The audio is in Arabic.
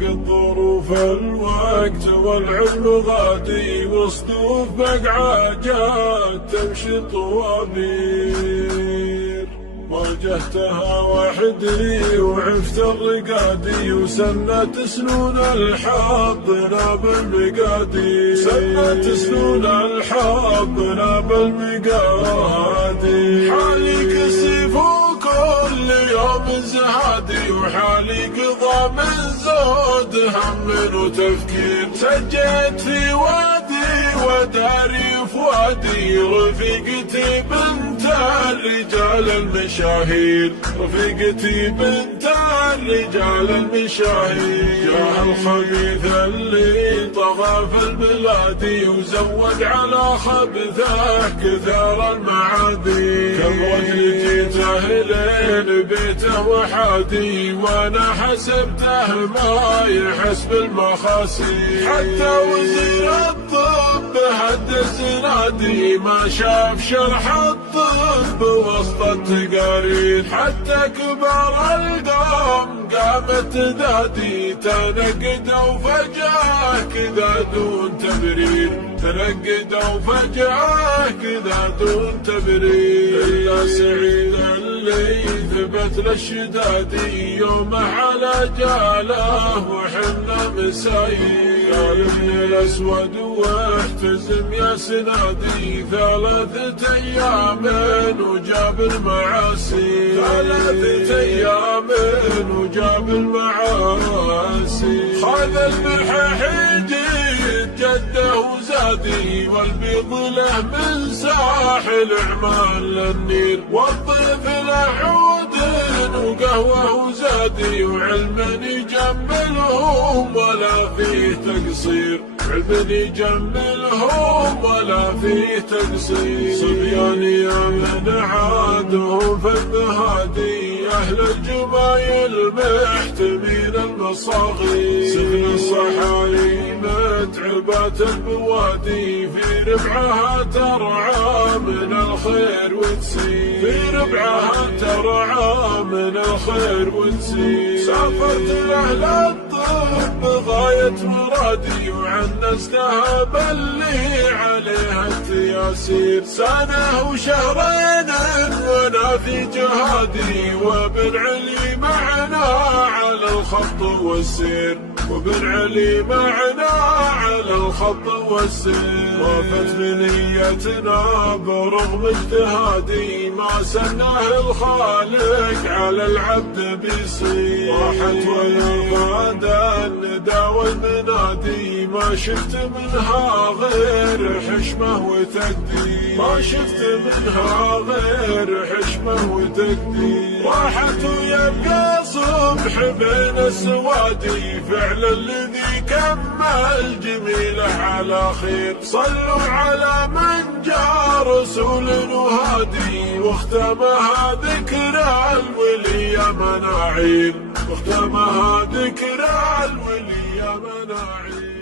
ضاقت ظروف الوقت والعلم غادي، وصدوف بقعاجات تمشي طوابير. واجهتها وحدي وعفت الرقادي، وسنت سنون الحظ ناب المقادي، سنت سنون الحظ ناب المقادي. حالي كسف وكل يوم زهادي، وحالي قضى من زود هم وتفكير. سجيت في وادي وداري فؤادي، رفيقتي بنت الرجال المشاهير، رفيقتي بنت الرجال المشاهير. يا الخبيث اللي طغى في البلاد، وزود على خبثه كثار المعادي. كم رجل جيته لين بيته وحادي، وانا حسبته ما يحس بالمخاسي. حتى وزير الطب هدس نادي، ما شاف شرح الطب وسط التقارير. حتى كبار القوم قامت تنادي، تنقدوا فجأة كذا دون تبرير، تنقدوا فجأة كذا دون تبرير. إلا سعيد اللي ثبت للشدادي، يومه على جاله وحنا مسايير. قال ابن الاسود واحتزم يا سنادي، 3 أيام وجاب المعاسي، 3 أيام وجاب المعاسي. خذ البحيحي جده وزادي، والبيض له من ساحل عمان للنير. والضيف له عود وقهوه وزادي، وعلم يجملهم ولا فيه تقصير، علم يجملهم ولا فيه تقصير. صبيان يا من عادهم في البهادي، أهل الجمايل محتمين المصاغي. سفن الصحاري متعبات البوادي، في ربعها ترعى من الخير وتسير، في ربعها ترعى من الخير وتسير. سافرت لأهل الطب غاية مرادي، وعنستها باللي عليها التياسير. سنة وشهرين وانا في جهادي، وابن علي معنا على الخط والسير، وابن علي معنا على الخط والسير. وافت بنيتنا برغم اجتهادي، ما سناه الخالق على العبد بيصير. راحت ولا فاد الندى والمنادي، ما شفت منها غير حشمه وتقدير، ما شفت منها غير حشمه وتقدير. راحت ويبقى صبح بين السوادي، فعل الذي كمل جميله على خير. صلوا على من جاء رسول وهادي، واختمها ذكر الولي يا مناعيل، واختمها ذكر الولي يا مناعيل.